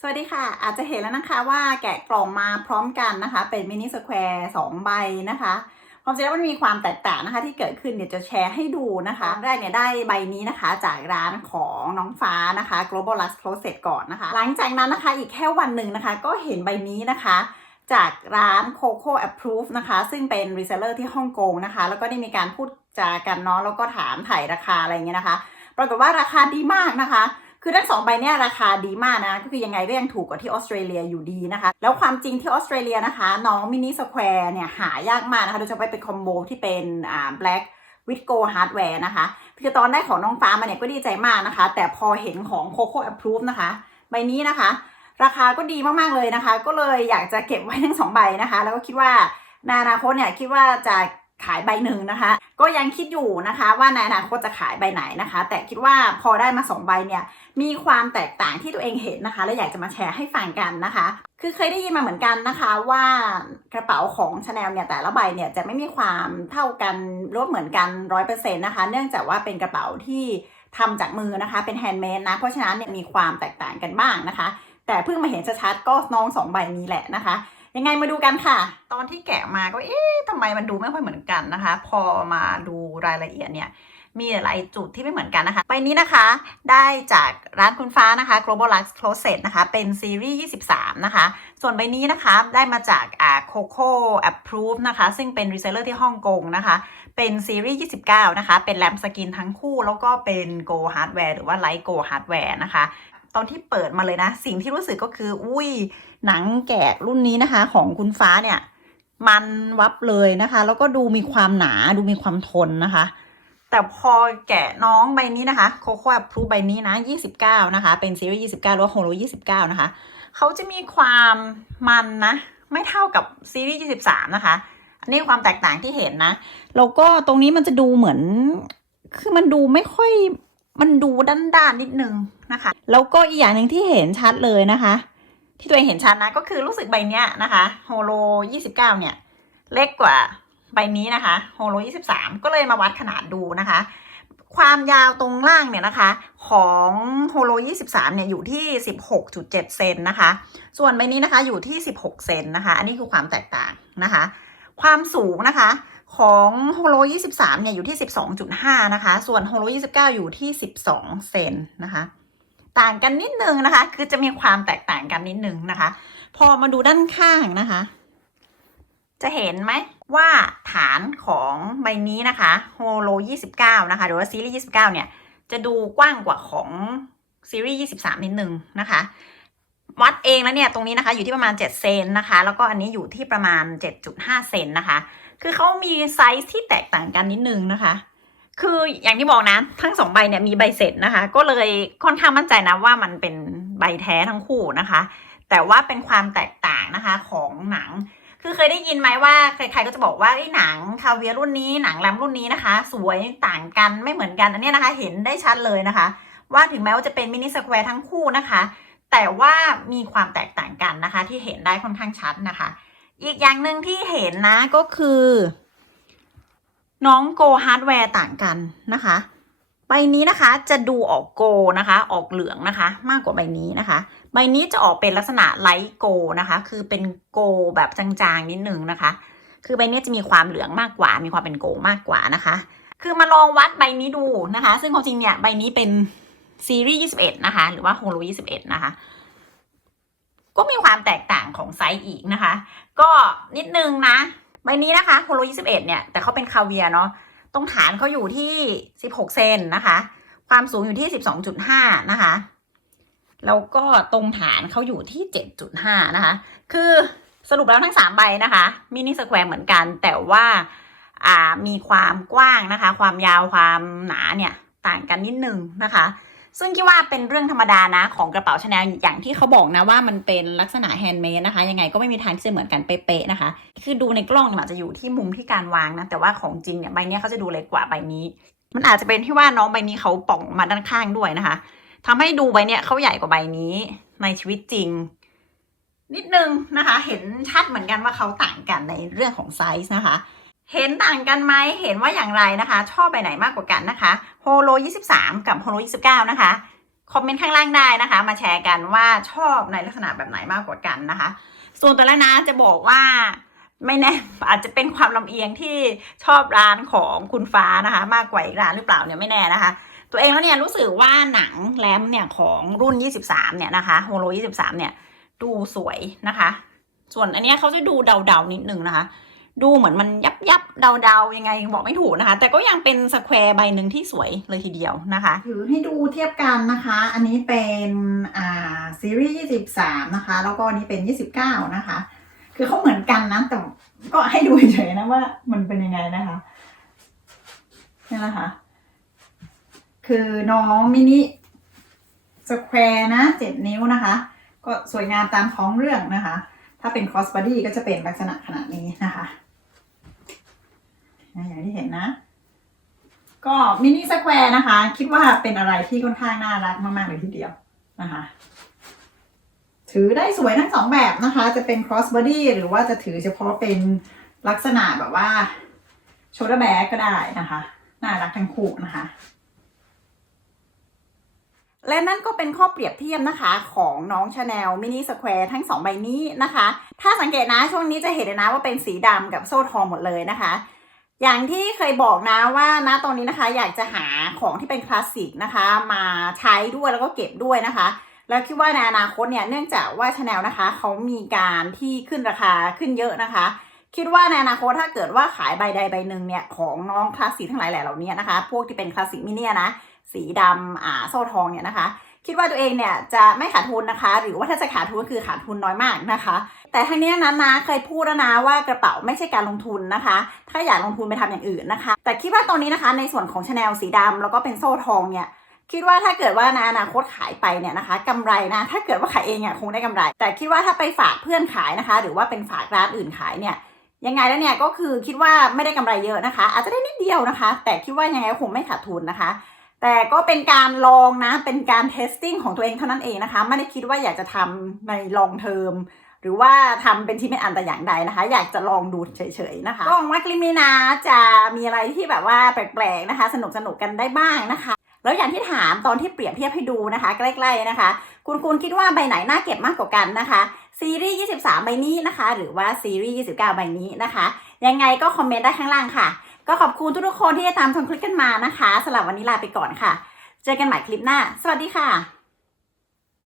สวัสดีค่ะ อาจจะเห็นแล้วนะคะว่าแกะกล่องมาพร้อมกันนะคะ เป็นมินิสแควร์สองใบนะคะความจริงแล้วมันมีความแตกต่างนะคะ ที่เกิดขึ้นเดี๋ยวจะแชร์ให้ดูนะคะแรกเนี่ยได้ใบนี้นะคะ จากร้านของน้องฟ้านะคะ Global Lux Closet ก่อนนะคะ หลังจากนั้นนะคะอีกแค่วันหนึ่งนะคะ ก็เห็นใบนี้นะคะจากร้าน Coco Approve นะคะ ซึ่งเป็นรีเซลเลอร์ที่ฮ่องกงนะคะ แล้วก็ได้มีการพูดจากันเนาะแล้วก็ถามถ่ายราคาอะไรเงี้ยนะคะ ปรากฏว่าราคาดีมากนะคะ คือทั้งสองใบเนี่ยราคาดีมากนะ ก็คือยังไงก็ยังถูกกว่าที่ออสเตรเลียอยู่ดีนะคะ แล้วความจริงที่ออสเตรเลียนะคะ น้องมินิสแควร์เนี่ยหายากมากนะคะ โดยเฉพาะเป็นคอมโบที่เป็นอ่า black with gold hardware นะคะ คือตอนได้ของน้องฟ้ามาเนี่ยก็ดีใจมากนะคะ แต่พอเห็นของ Coco Approve นะคะ ใบนี้นะคะ ราคาก็ดีมาก ๆ เลยนะคะ ก็เลยอยากจะเก็บไว้ทั้งสองใบนะคะ แล้วก็คิดว่าในอนาคตเนี่ยคิดว่าจะ ขายใบหนึ่งนะคะ ก็ยังคิดอยู่นะคะว่าในอนาคตจะขายใบไหนนะคะ แต่คิดว่าพอได้มาสองใบเนี่ยมีความแตกต่างที่ตัวเองเห็นนะคะ และอยากจะมาแชร์ให้ฟังกันนะคะ คือเคยได้ยินมาเหมือนกันนะคะ ว่ากระเป๋าของชาแนลเนี่ยแต่ละใบเนี่ยจะไม่มีความเท่ากันรถเหมือนกันร้อยเปอร์เซ็นต์นะคะ เนื่องจากว่าเป็นกระเป๋าที่ทำจากมือนะคะ เป็นแฮนด์เมดนะ เพราะฉะนั้นเนี่ยมีความแตกต่างกันบ้างนะคะ แต่เพิ่งมาเห็นชัดๆก็น้องสองใบนี้แหละนะคะ ยังไงมาดูกันค่ะ ตอนที่แกะมาก็เอ๊ะทำไมมันดูไม่ค่อยเหมือนกันนะคะ พอมาดูรายละเอียดเนี่ยมีหลายจุดที่ไม่เหมือนกันนะคะ ใบนี้นะคะได้จากร้านคุณฟ้านะคะ Global Lux Closet นะคะ เป็นซีรีส์ 23 นะคะ ส่วนใบนี้นะคะได้มาจากอ่า Coco Approve นะคะ ซึ่งเป็นรีเซลเลอร์ที่ฮ่องกงนะคะ เป็นซีรีส์ 29 นะคะ เป็นแลมสกินทั้งคู่ แล้วก็เป็น Go Hardware หรือว่า Light Go Hardware นะคะ ตอนที่เปิดมาเลยนะ สิ่งที่รู้สึกก็คือ อุ้ยหนังแกะรุ่นนี้นะคะ ของคุณฟ้าเนี่ย มันวับเลยนะคะ แล้วก็ดูมีความหนาดูมีความทนนะคะ แต่พอแกะน้องใบนี้นะคะ โคโค่พรูใบนี้นะ 29 นะคะ เป็นซีรีส์29หรือว่าโฮโล29 นะคะ เขาจะมีความมันนะ ไม่เท่ากับซีรีส์23 นะคะอันนี้ความแตกต่างที่เห็นนะ แล้วก็ตรงนี้มันจะดูเหมือน คือมันดูไม่ค่อย มันดูด้านๆนิดนึงนะคะ แล้วก็อีกอย่างหนึ่งที่เห็นชัดเลยนะคะ ที่ตัวเองเห็นชัดนะก็คือรู้สึกใบเนี้ยนะคะโฮโล29 เนี่ย เล็กกว่าใบนี้นะคะโฮโล23 ก็เลยมาวัดขนาดดูนะคะ ความยาวตรงล่างเนี่ยนะคะ ของโฮโล23 เนี่ยอยู่ที่ 16.7 เซนนะคะ ส่วนใบนี้นะคะอยู่ที่ 16 เซนนะคะ อันนี้คือความแตกต่างนะคะ ความสูงนะคะ ของโฮโล23เนี่ยอยู่ที่ 12.5 นะคะ ส่วนโฮโล29 อยู่ที่ 12 เซนนะคะ ต่างกันนิดนึงนะคะ คือจะมีความแตกต่างกันนิดนึงนะคะ พอมาดูด้านข้างนะคะ จะเห็นไหมว่าฐานของใบนี้นะคะโฮโล29 นะคะ หรือว่าซีรีส์29 เนี่ย จะดูกว้างกว่าของซีรีส์23 นิดนึงนะคะวัดเองแล้วเนี่ยตรงนี้นะคะอยู่ที่ประมาณ 7 เซนนะคะ แล้วก็อันนี้อยู่ที่ประมาณ 7.5 เซนนะคะ คือเขามีไซส์ที่แตกต่างกันนิดนึงนะคะ คืออย่างที่บอกนะ ทั้งสองใบเนี่ยมีใบเสร็จนะคะ ก็เลยค่อนข้างมั่นใจนะว่ามันเป็นใบแท้ทั้งคู่นะคะ แต่ว่าเป็นความแตกต่างนะคะของหนัง คือเคยได้ยินไหมว่าใครๆก็จะบอกว่าไอ้หนังคาเวียร์รุ่นนี้หนังแรมรุ่นนี้นะคะ สวยต่างกันไม่เหมือนกันอันนี้นะคะ เห็นได้ชัดเลยนะคะ ว่าถึงแม้ว่าจะเป็นมินิสแควร์ทั้งคู่นะคะ แต่ว่ามีความแตกต่างกันนะคะ ที่เห็นได้ค่อนข้างชัดนะคะ อีกอย่างหนึ่งที่เห็นนะก็คือ น้องโกฮาร์ดแวร์ต่างกันนะคะ ใบนี้นะคะจะดูออกโกนะคะ ออกเหลืองนะคะ มากกว่าใบนี้นะคะ ใบนี้จะออกเป็นลักษณะไลท์โกนะคะ คือเป็นโกแบบจางๆนิดนึงนะคะ คือใบนี้จะมีความเหลืองมากกว่า มีความเป็นโกมากกว่านะคะ คือมาลองวัดใบนี้ดูนะคะ ซึ่งความจริงเนี่ยใบนี้เป็นซีรีส์21 นะคะ หรือว่าโฮโล21 นะคะ ก็มีความแตกต่างของไซส์อีกนะคะ ก็นิดนึงนะ ใบนี้นะคะโฮโล21เนี่ย แต่เขาเป็นคาเวียเนาะ ตรงฐานเขาอยู่ที่16เซนนะคะ ความสูงอยู่ที่12.5นะคะ แล้วก็ตรงฐานเขาอยู่ที่7.5นะคะ คือสรุปแล้วทั้ง3ใบนะคะ มินิสแควร์เหมือนกัน แต่ว่าอ่ามีความกว้างนะคะ ความยาวความหนาเนี่ย ต่างกันนิดนึงนะคะ ซึ่งคิดว่าเป็นเรื่องธรรมดานะของกระเป๋าชาแนลอย่างที่เขาบอกนะว่ามันเป็นลักษณะแฮนด์เมดนะคะ ยังไงก็ไม่มีทางที่จะเหมือนกันเป๊ะๆนะคะ คือดูในกล้องเนี่ยมันอาจจะอยู่ที่มุมที่การวางนะ แต่ว่าของจริงเนี่ยใบเนี้ยเขาจะดูเล็กกว่าใบนี้ มันอาจจะเป็นที่ว่าน้องใบนี้เขาป่องมาด้านข้างด้วยนะคะทำให้ดูใบเนี้ยเขาใหญ่กว่าใบนี้ในชีวิตจริง นิดนึงนะคะ เห็นชัดเหมือนกันว่าเขาต่างกันในเรื่องของไซส์นะคะ เห็นต่างกันไหมเห็นว่าอย่างไรนะคะ ชอบใบไหนมากกว่ากันนะคะโฮโล 23 กับโฮโล 29 นะคะ คอมเมนต์ข้างล่างได้นะคะ มาแชร์กันว่าชอบในลักษณะแบบไหนมากกว่ากันนะคะ ส่วนตัวแล้วนะจะบอกว่าไม่แน่อาจจะเป็นความลำเอียงที่ชอบร้านของคุณฟ้านะคะ มากกว่าอีกร้านหรือเปล่าเนี่ยไม่แน่นะคะ ตัวเองแล้วเนี่ยรู้สึกว่าหนังแรมเนี่ยของรุ่น 23 เนี่ยนะคะโฮโล 23 เนี่ยดูสวยนะคะ ส่วนอันนี้เขาจะดูเดาๆนิดนึงนะคะ ดูเหมือนมันยับยับๆเดาๆยังไงบอกไม่ถูกนะคะ แต่ก็ยังเป็นสแควร์ใบหนึ่งที่สวยเลยทีเดียวนะคะ ถือให้ดูเทียบกันนะคะ อันนี้เป็นอ่าซีรีส์23 นะคะ แล้วก็อันนี้เป็น 29 นะคะ คือเขาเหมือนกันนะแต่ก็ให้ดูเฉยๆนะว่ามันเป็นยังไงนะคะนี่แหละค่ะ คือน้องมินิสแควร์นะ7นิ้วนะคะ ก็สวยงามตามท้องเรื่องนะคะ ถ้าเป็น cross body ก็จะเป็นลักษณะขนาดนี้นะคะ อย่างที่เห็นนะ ก็มินิสแควร์นะคะ คิดว่าเป็นอะไรที่ค่อนข้างน่ารักมากๆเลยทีเดียวนะคะ ถือได้สวยทั้งสองแบบนะคะ จะเป็น cross body หรือว่าจะถือเฉพาะเป็นลักษณะแบบว่า shoulder bag ก็ได้นะคะ น่ารักทั้งคู่นะคะและนั่นก็เป็นข้อเปรียบเทียบนะคะของน้องชาแนลมินิสแควร์ทั้งสองใบนี้นะคะ ถ้าสังเกตนะช่วงนี้จะเห็นเลยนะว่าเป็นสีดำกับโซ่ทองหมดเลยนะคะ อย่างที่เคยบอกนะว่าณตอนนี้นะคะ อยากจะหาของที่เป็นคลาสสิกนะคะ มาใช้ด้วยแล้วก็เก็บด้วยนะคะ แล้วคิดว่าในอนาคตเนี่ยเนื่องจากว่าชาแนลนะคะเขามีการที่ขึ้นราคาขึ้นเยอะนะคะ คิดว่าในอนาคตถ้าเกิดว่าขายใบใดใบหนึ่งเนี่ยของน้องคลาสสิกทั้งหลายแหล่เหล่านี้นะคะ พวกที่เป็นคลาสสิกมิเนี่ยนะสีดำอ่าโซ่ทองเนี่ยนะคะ คิดว่าตัวเองเนี่ยจะไม่ขาดทุนนะคะ หรือว่าถ้าจะขาดทุนก็คือขาดทุนน้อยมากนะคะ แต่ทั้งนี้นั้นนะเคยพูดแล้วนะว่ากระเป๋าไม่ใช่การลงทุนนะคะ ถ้าอยากลงทุนไปทำอย่างอื่นนะคะ แต่คิดว่าตอนนี้นะคะในส่วนของชาแนลสีดำแล้วก็เป็นโซ่ทองเนี่ยคิดว่าถ้าเกิดว่าในอนาคตขายไปเนี่ยนะคะกำไรนะ ถ้าเกิดว่าขายเองอะคงได้กำไร แต่คิดว่าถ้าไปฝากเพื่อนขายนะคะ หรือว่าเป็นฝากร้านอื่นขายเนี่ยยังไงแล้วเนี่ยก็คือคิดว่าไม่ได้กำไรเยอะนะคะ อาจจะได้นิดเดียวนะคะ แต่คิดว่ายังไงคงไม่ขาดทุนนะคะ แต่ก็เป็นการลองนะ เป็นการเทสติ้งของตัวเองเท่านั้นเองนะคะ ไม่ได้คิดว่าอยากจะทำในลองเทอมหรือว่าทำเป็นที่เป็นอันแต่อย่างใดนะคะ อยากจะลองดูเฉยๆนะคะก็หวังว่าคลิปนี้นะจะมีอะไรที่แบบว่าแปลกๆนะคะ สนุกสนุกกันได้บ้างนะคะ แล้วอย่างที่ถามตอนที่เปรียบเทียบให้ดูนะคะ ใกล้ๆนะคะ คุณคุณคิดว่าใบไหนน่าเก็บมากกว่ากันนะคะซีรีส์23 ใบนี้นะคะ หรือว่าซีรีส์29 ใบนี้นะคะ ยังไงก็คอมเมนต์ได้ข้างล่างค่ะ ก็ขอบคุณทุกๆคนที่ตามชมคลิปกันมานะคะสำหรับวันนี้ลาไปก่อนค่ะ เจอกันใหม่คลิปหน้า สวัสดีค่ะ